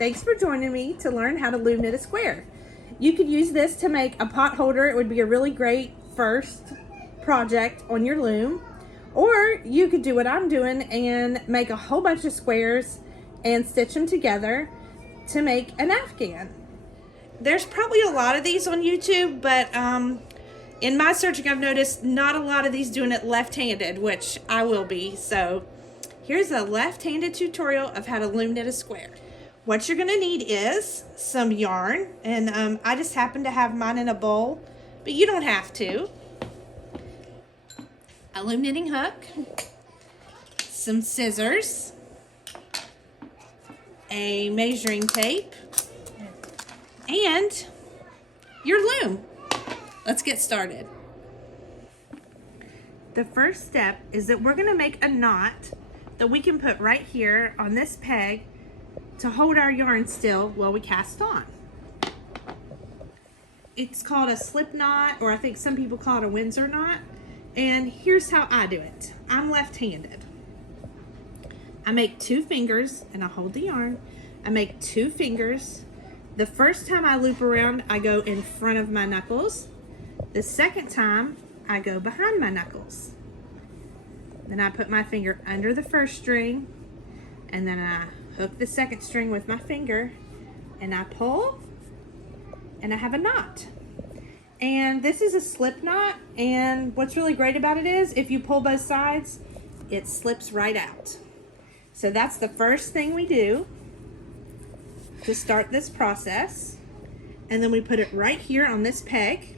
Thanks for joining me to learn how to loom knit a square. You could use this to make a pot holder. It would be a really great first project on your loom. Or you could do what I'm doing and make a whole bunch of squares and stitch them together to make an afghan. There's probably a lot of these on YouTube, but in my searching I've noticed not a lot of these doing it left-handed, which I will be. So here's a left-handed tutorial of how to loom knit a square. What you're gonna need is some yarn, and I just happen to have mine in a bowl, but you don't have to. A loom knitting hook, some scissors, a measuring tape, and your loom. Let's get started. The first step is that we're gonna make a knot that we can put right here on this peg to hold our yarn still while we cast on. It's called a slip knot, or I think some people call it a Windsor knot. And here's how I do it. I'm left-handed. I make 2 fingers and I hold the yarn. I make 2 fingers. The first time I loop around, I go in front of my knuckles. The second time, I go behind my knuckles. Then I put my finger under the first string, and then I hook the second string with my finger, and I pull, and I have a knot. And this is a slip knot, and what's really great about it is if you pull both sides, it slips right out. So that's the first thing we do to start this process. And then we put it right here on this peg,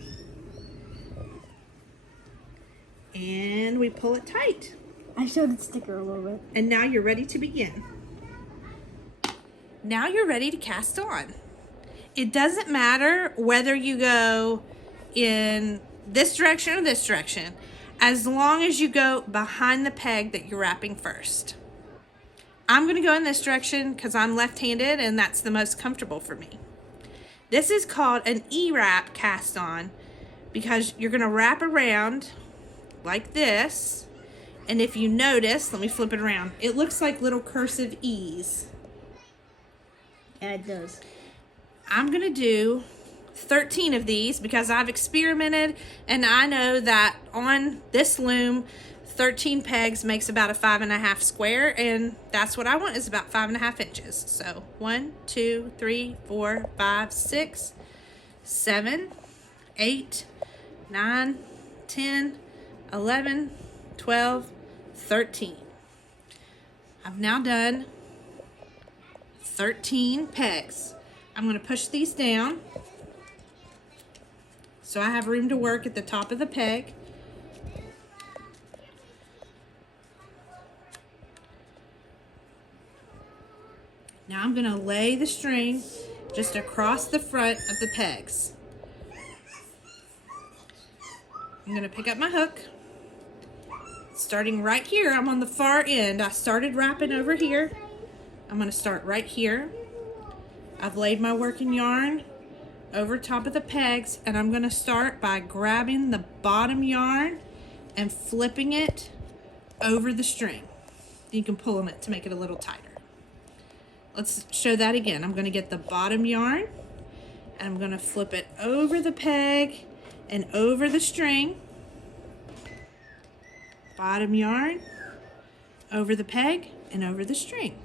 and we pull it tight. I showed the sticker a little bit. And now you're ready to begin. Now you're ready to cast on. It doesn't matter whether you go in this direction or this direction, as long as you go behind the peg that you're wrapping first. I'm gonna go in this direction because I'm left-handed and that's the most comfortable for me. This is called an E-wrap cast on because you're gonna wrap around like this, and if you notice, let me flip it around, it looks like little cursive E's. Yeah, it does. I'm gonna do 13 of these because I've experimented and I know that on this loom 13 pegs makes about a 5.5 square, and that's what I want, is about 5.5 inches. So 1, 2, 3, 4, 5, 6, 7, 8, 9, 10, 11, 12, 13. I've now done 13 pegs. I'm going to push these down so I have room to work at the top of the peg. Now I'm going to lay the string just across the front of the pegs. I'm going to pick up my hook. Starting right here, I'm on the far end. I started wrapping over here. I'm going to start right here. I've laid my working yarn over top of the pegs, and I'm going to start by grabbing the bottom yarn and flipping it over the string. You can pull on it to make it a little tighter. Let's show that again. I'm going to get the bottom yarn and I'm going to flip it over the peg and over the string. Bottom yarn over the peg and over the string.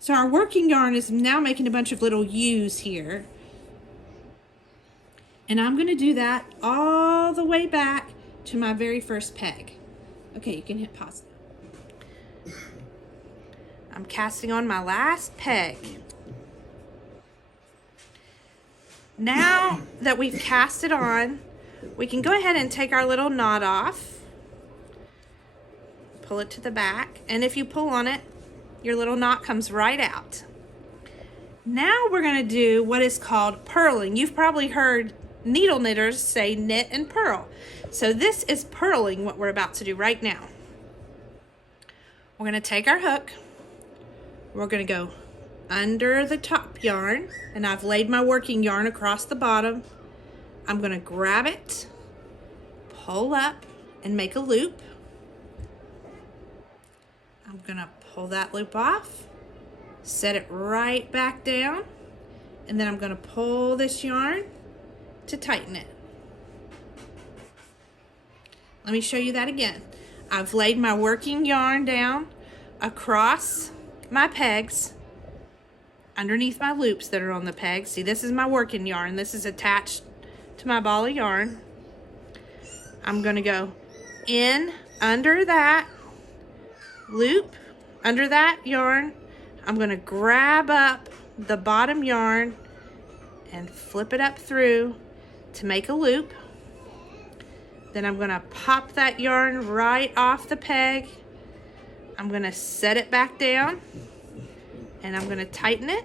So our working yarn is now making a bunch of little U's here. And I'm going to do that all the way back to my very first peg. Okay, you can hit pause. I'm casting on my last peg. Now that we've cast it on, we can go ahead and take our little knot off. Pull it to the back, and if you pull on it, your little knot comes right out. Now we're going to do what is called purling. You've probably heard needle knitters say knit and purl. So this is purling, what we're about to do right now. We're going to take our hook. We're going to go under the top yarn, and I've laid my working yarn across the bottom. I'm going to grab it, pull up, and make a loop. I'm going to pull that loop off, set it right back down, and then I'm going to pull this yarn to tighten it. Let me show you that again. I've laid my working yarn down across my pegs, underneath my loops that are on the pegs. See, this is my working yarn. This is attached to my ball of yarn. I'm going to go in under that loop, under that yarn. I'm going to grab up the bottom yarn and flip it up through to make a loop. Then I'm going to pop that yarn right off the peg. I'm going to set it back down, and I'm going to tighten it.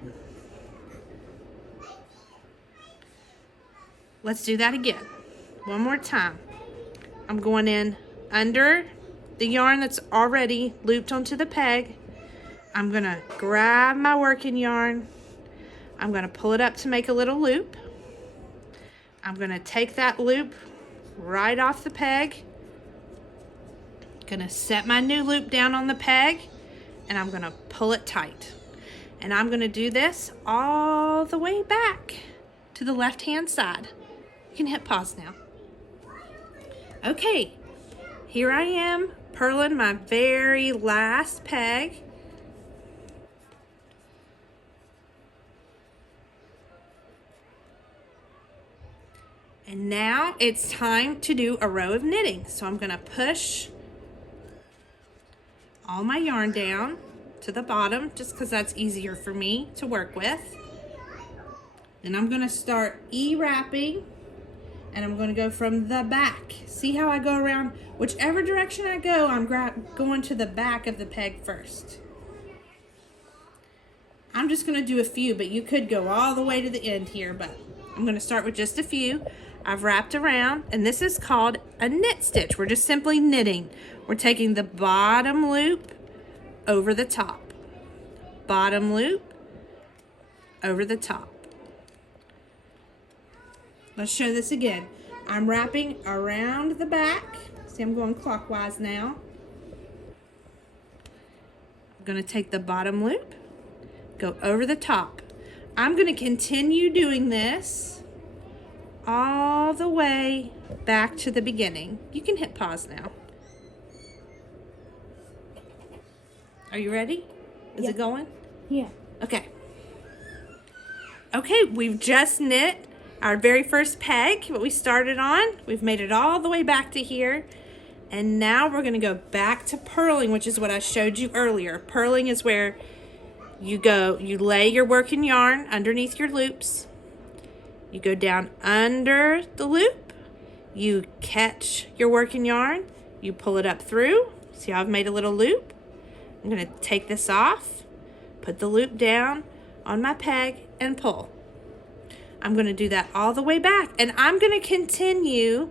Let's do that again. One more time. I'm going in under the yarn that's already looped onto the peg. I'm going to grab my working yarn. I'm going to pull it up to make a little loop. I'm going to take that loop right off the peg. Gonna set my new loop down on the peg, and I'm gonna pull it tight. And I'm gonna do this all the way back to the left hand side. You can hit pause now. Okay, here I am purling my very last peg. And now it's time to do a row of knitting. So I'm gonna push all my yarn down to the bottom just because that's easier for me to work with. Then I'm gonna start E-wrapping, and I'm gonna go from the back. See how I go around? Whichever direction I go, I'm going to the back of the peg first. I'm just gonna do a few, but you could go all the way to the end here, but I'm gonna start with just a few. I've wrapped around, and this is called a knit stitch. We're just simply knitting. We're taking the bottom loop over the top. Bottom loop over the top. Let's show this again. I'm wrapping around the back. See, I'm going clockwise now. I'm gonna take the bottom loop, go over the top. I'm gonna continue doing this all the way back to the beginning. You can hit pause now. Are you ready? Is it going? Yeah. Okay. Okay, we've just knit our very first peg, what we started on. We've made it all the way back to here. And now we're gonna go back to purling, which is what I showed you earlier. Purling is where you lay your working yarn underneath your loops. You go down under the loop, you catch your working yarn, you pull it up through. See how I've made a little loop? I'm gonna take this off, put the loop down on my peg, and pull. I'm gonna do that all the way back, and I'm gonna continue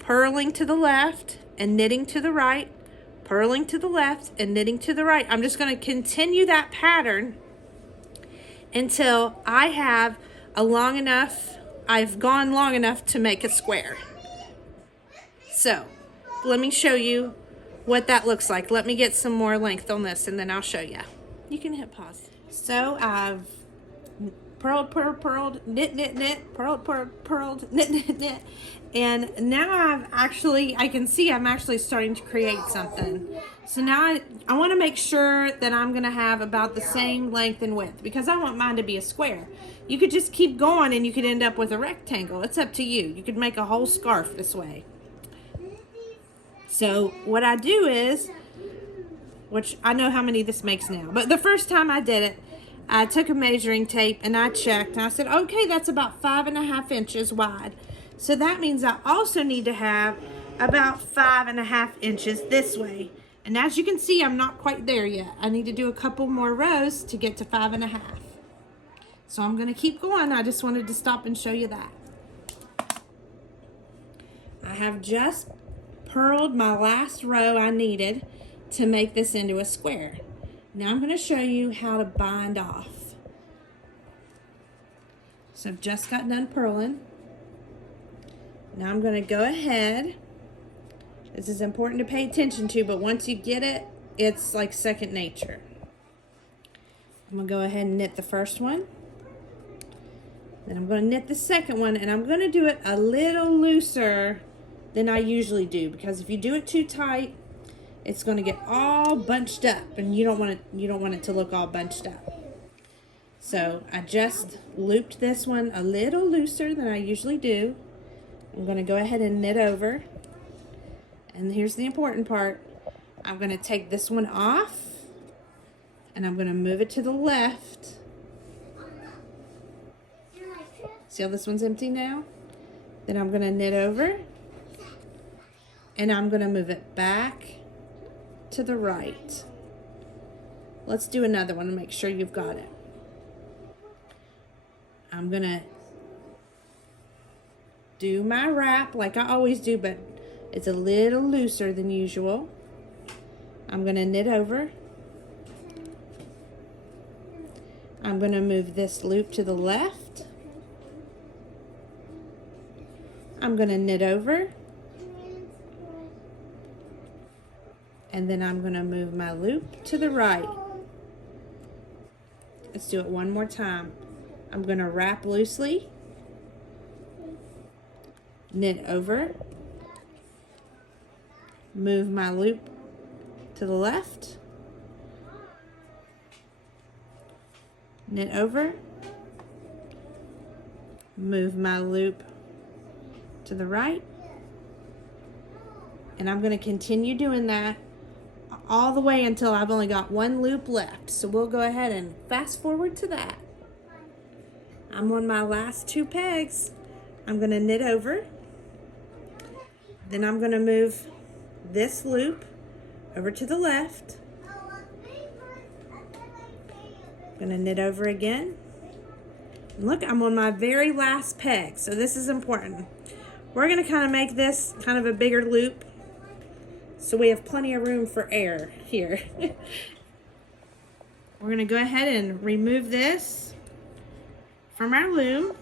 purling to the left and knitting to the right, purling to the left and knitting to the right. I'm just gonna continue that pattern until I have I've gone long enough to make a square. So let me show you what that looks like. Let me get some more length on this, and then I'll show you. You can hit pause. So I've purled, knit, purled, knit. And now I can see I'm actually starting to create something. So now I want to make sure that I'm going to have about the same length and width, because I want mine to be a square. You could just keep going and you could end up with a rectangle. It's up to you. You could make a whole scarf this way. So what I do is, which I know how many this makes now, but the first time I did it, I took a measuring tape and I checked, and I said, okay, that's about 5.5 inches wide. So that means I also need to have about 5.5 inches this way. And as you can see, I'm not quite there yet. I need to do a couple more rows to get to 5.5. So I'm gonna keep going. I just wanted to stop and show you that. I have just purled my last row I needed to make this into a square. Now I'm going to show you how to bind off. So I've just got done purling. Now I'm going to go ahead. This is important to pay attention to, but once you get it, it's like second nature. I'm going to go ahead and knit the first one. Then I'm going to knit the second one, and I'm going to do it a little looser than I usually do, because if you do it too tight, it's going to get all bunched up, and you don't want it to look all bunched up. So I just looped this one a little looser than I usually do. I'm going to go ahead and knit over. And here's the important part. I'm going to take this one off, and I'm going to move it to the left. See how this one's empty now? Then I'm going to knit over, and I'm going to move it back to the right. Let's do another one to make sure you've got it. I'm going to do my wrap like I always do, but it's a little looser than usual. I'm going to knit over. I'm going to move this loop to the left. I'm going to knit over. And then I'm going to move my loop to the right. Let's do it one more time. I'm going to wrap loosely, knit over, move my loop to the left, knit over, move my loop to the right, and I'm going to continue doing that all the way until I've only got one loop left. So we'll go ahead and fast forward to that. I'm on my last two pegs. I'm going to knit over. Then I'm going to move this loop over to the left. I'm going to knit over again. And look, I'm on my very last peg, so this is important. We're going to kind of make this kind of a bigger loop, so we have plenty of room for air here. We're going to go ahead and remove this from our loom.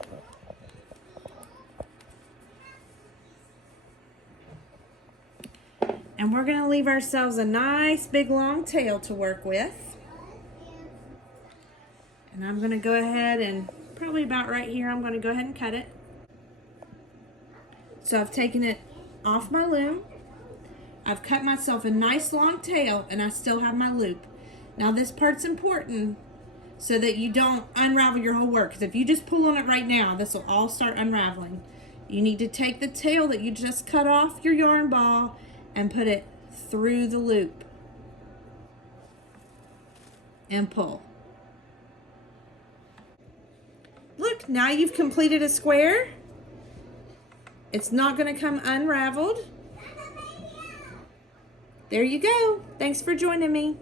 And we're going to leave ourselves a nice big long tail to work with. And I'm going to go ahead and probably about right here, I'm going to go ahead and cut it. So I've taken it off my loom. I've cut myself a nice long tail, and I still have my loop. Now this part's important so that you don't unravel your whole work, because if you just pull on it right now, this will all start unraveling. You need to take the tail that you just cut off your yarn ball and put it through the loop and pull. Look, now you've completed a square. It's not going to come unraveled. There you go. Thanks for joining me.